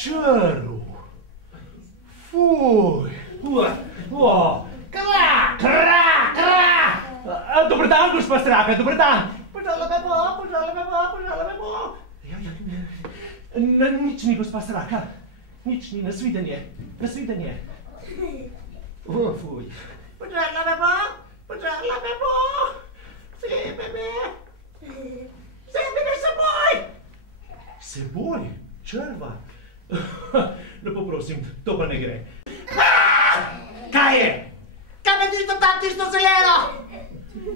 črv. Fuj. Kra. Dobar dan, gospa Straka, dobar dan. Požala me bo. Nič ni, gospa Straka. Nič ni, nasvidenje. Fuj. Požala me bo. Vzemi me seboj. Seboj? Črva? Lepo prosim, to pa ne gre. Kaj je? Kaj me tisto tam, tisto zeleno?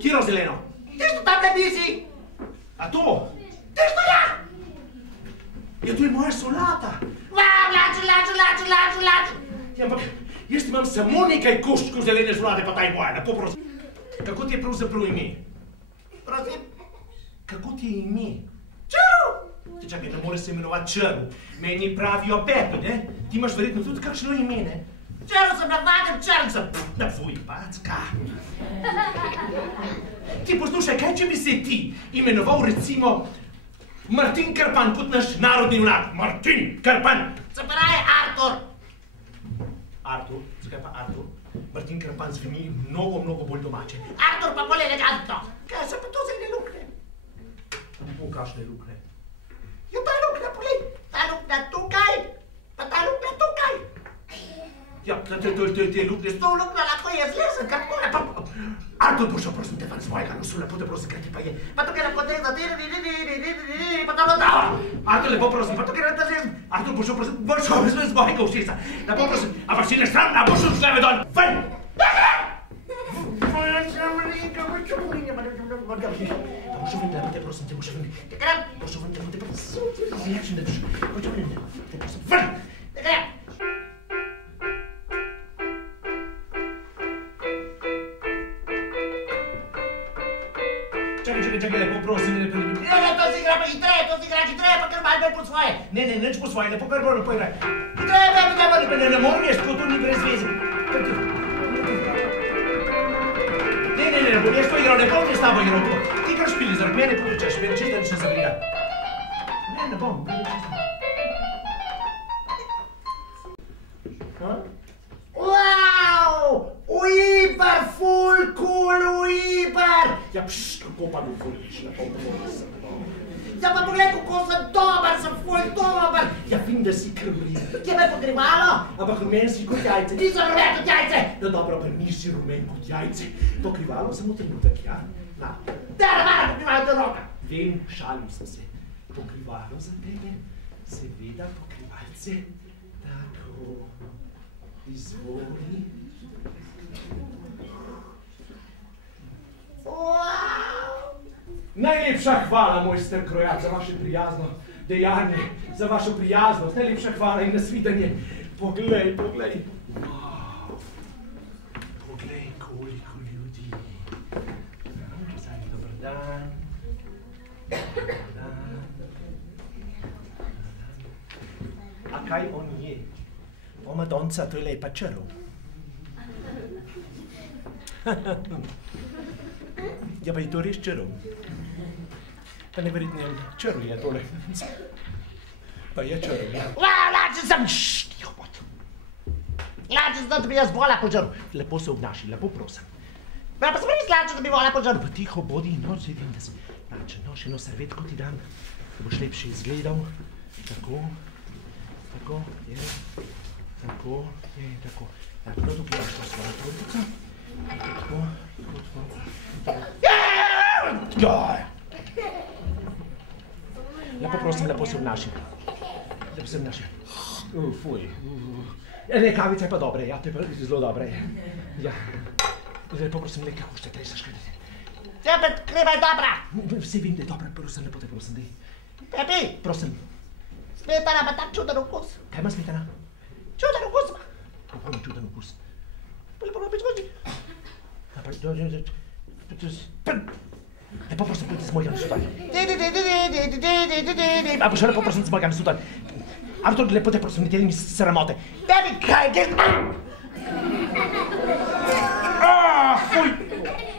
Kiro zeleno? Tisto tam ne visi. A to? Tisto ja! Ja, to je moja solata. Lač. Ja, ampak jaz imam samo nekaj koščkov zelene solate, pa ta je moja, lepo prosim. Kako ti je pravzaprav ime? Prosim? Kako ti je ime? Črv! Čakaj, ne more se imenovati Črv. Meni pravijo Pepi, ne? Ti imaš verjetno tudi kakšno ime, ne? Črv sem, navaden črv sem. Na fuj, packa. Ti poslušaj, kaj če bi se ti imenoval recimo Martin Krpan kot naš narodni junak? Martin Krpan. Se pravi Artur. Artur? Zakaj pa Artur? Martin Krpan zveni mnogo bolj domače. Artur pa bolj elegantno. Kaj so pa to za ene lukne? O, kakšne lukne? Jo, ta lukna, poglej, ta lukna tukaj, pa ta lukna tukaj. Ja, te lukne, s to lukna lahko je zlesen, karkoli, pa... Artur, pošel, prosim te, van z mojega nosu, lepo te prosim, kaj ti pa je. Pa tukaj lahko te zati, pa tam odava. Artur, lepo prosim, pa tukaj lahko te zlesen. Artur, pošel, prosim, z mojega ušesa. Lepo prosim, a pa si ne stran, a pošel šleve dol, ven! Pošel ven, lepo te prosim, te pošel ven. Pošel ven, lepo te prosim, zlepšen, da duš. Pošel ven, te prosim, ven! Čakaj, lepo prosim, lepo. To si igra, pa kar malo po svoje. Ne, nič po svoje, lepo kar bolj igraj. Ne moram jaz, to ni brez veze. Ne bom jaz to igral, ne bom jaz s tabo igral. Ti kar špili, zaradi mene povečaš, meni čisto nič ne zabriga. Ne bom, meni čisto. Wow! Ujipar, ful cool, ujipar! Ja, kako pa govoriš, lepo prosim. Ja, pa poglej, kako sem dober, sem ful dober. Ja, vidim, da si krvljiv. Je me pogrevalo? Ampak rumen si kot jajce. Nisem rumen kot jajce! No dobro, pa nisi rumen kot jajce. Pokrivalo samo trenutek, ja? Na. Mara, pokrivalo do roka. Vem, šalim sem se. Pokrivalo za tebe, seveda pokrivalce. Tako. Izvoli. Najlepša hvala, mojster krojak, za vaše prijazno dejanje, za vašo prijaznost. Najlepša hvala in nasvidenje. Poglej. Poglej, koliko ljudi. Dobar dan. A kaj on je? O, Madonca, to je lepa črv. Ja, pa je to res črv. Pa neverjetno črv je tole. Pa je črv, ja. Lače sem! Tiho bod. Lače sem, da bi jaz vola po črv. Lepo se obnaši, lepo prosim. Pa sem res lače, da bi vola po črv. Pa tiho bodi, no, se vem, da sem lače. No, še eno servetko ti dam, da boš lepše izgledal. Tako je. Tako. Tako, tukaj imaš to svojo trotico. Tako. Lepo prosim, lepo se obnaši. Fuj. Ne, kavica je pa dobra, ja, to je pa zelo dobra. Ja. Lepo prosim, nekaj hošte tresaš, kaj da se. Tebe, krema je dobra. Vse vem, da je dobra, prosim, lepo te prosim, daj. Pepi! Prosim. Smetana ima tak čuden okus. Kaj ima smetana? Čuden okus ima. Kako ima čuden okus? Lepo napič gođi. Lepo prosim, pojdi z mojega sudan. A pa še lepo prosim z mojega sudan. Artur, lepo te prosim, ne deli mi sramote. Pepi, kaj je? Fuj!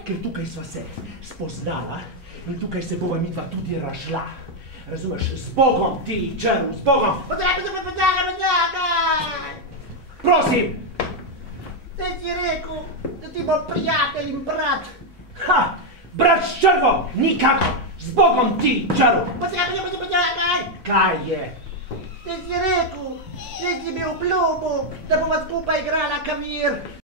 Ker tukaj sva se spoznala in tukaj se bova midva tudi rašla. Razumeš, z Bogom ti, črv, z Bogom! prosim. Zdaj si rekel, da ti bo prijatelj in brat. Ha, brat s črvo, nikako. Z Bogom ti, črv. Počakaj. Kaj je? Zdaj si rekel, da si mi obljubil, da bova skupaj igrala klavir.